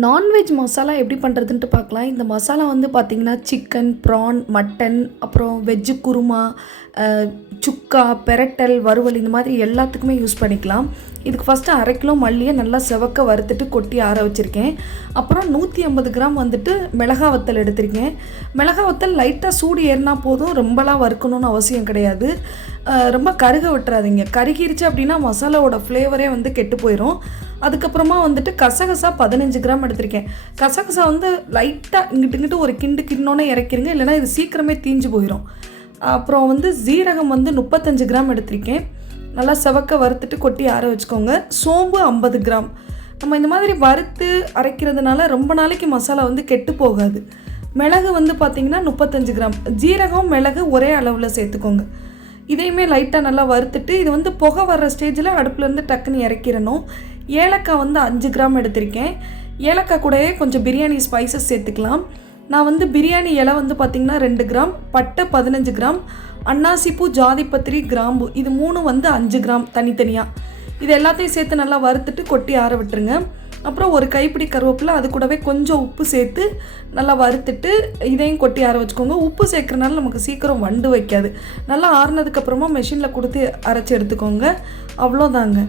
Non veg masala எப்படி பண்ணுறதுன்ட்டு பார்க்கலாம். இந்த மசாலா வந்து பார்த்திங்கன்னா சிக்கன், ப்ரான், மட்டன், அப்புறம் வெஜ்ஜு குருமா, சுக்கா, பெரட்டல், வறுவல் இந்த மாதிரி எல்லாத்துக்குமே யூஸ் பண்ணிக்கலாம். இதுக்கு ஃபஸ்ட்டு 1/2 கிலோ மல்லியை நல்லா செவக்க வறுத்துட்டு கொட்டி ஆற வச்சுருக்கேன். அப்புறம் 150 கிராம் வந்துட்டு மிளகா வத்தல் எடுத்திருக்கேன். மிளகா வத்தல் லைட்டாக சூடு ஏறினா போதும், ரொம்பலாம் வறுக்கணும்னு அவசியம் கிடையாது. ரொம்ப கருக விட்டுறாதீங்க. கருகிருச்சு அப்படின்னா மசாலாவோட ஃப்ளேவரே வந்து கெட்டு போயிடும். அதுக்கப்புறமா வந்துட்டு கசகசா 15 கிராம் எடுத்திருக்கேன். கசகசா வந்து லைட்டாக இங்கிட்டு ஒரு கிண்டோன்னே இறக்கிருங்க, இல்லைனா இது சீக்கிரமே தீஞ்சு போயிடும். அப்புறம் வந்து ஜீரகம் வந்து 35 கிராம் எடுத்திருக்கேன். நல்லா செவக்க வறுத்துட்டு கொட்டி ஆற வச்சுக்கோங்க. சோம்பு 50 கிராம். நம்ம இந்த மாதிரி வறுத்து அரைக்கிறதுனால ரொம்ப நாளைக்கு மசாலா வந்து கெட்டு போகாது. மிளகு வந்து பார்த்திங்கன்னா 35 கிராம். ஜீரகம், மிளகு ஒரே அளவில் சேர்த்துக்கோங்க. இதையுமே லைட்டாக நல்லா வறுத்துட்டு இது வந்து புகை வர்ற ஸ்டேஜில் அடுப்புலேருந்து டக்குன்னு இறக்கிடணும். ஏலக்காய் வந்து 5 கிராம் எடுத்திருக்கேன். ஏலக்காய் கூடவே கொஞ்சம் பிரியாணி ஸ்பைசஸ் சேர்த்துக்கலாம். நான் வந்து பிரியாணி இலை வந்து பார்த்திங்கன்னா 2 கிராம், பட்டை 15 கிராம், அன்னாசிப்பூ, ஜாதிப்பத்திரி, கிராம்பு இது 3 வந்து 5 கிராம் தனித்தனியாக. இது எல்லாத்தையும் சேர்த்து நல்லா வறுத்துட்டு கொட்டி ஆற விட்டுருங்க. அப்புறம் ஒரு கைப்பிடி கருவேப்பிலை, அது கூடவே கொஞ்சம் உப்பு சேர்த்து நல்லா வறுத்துட்டு இதையும் கொட்டி ஆற வச்சுக்கோங்க. உப்பு சேர்க்குறனால நமக்கு சீக்கிரம் வண்டு வைக்காது. நல்லா ஆறுனதுக்கப்புறமா மெஷினில் கொடுத்து அரைச்சி எடுத்துக்கோங்க. அவ்வளோதாங்க.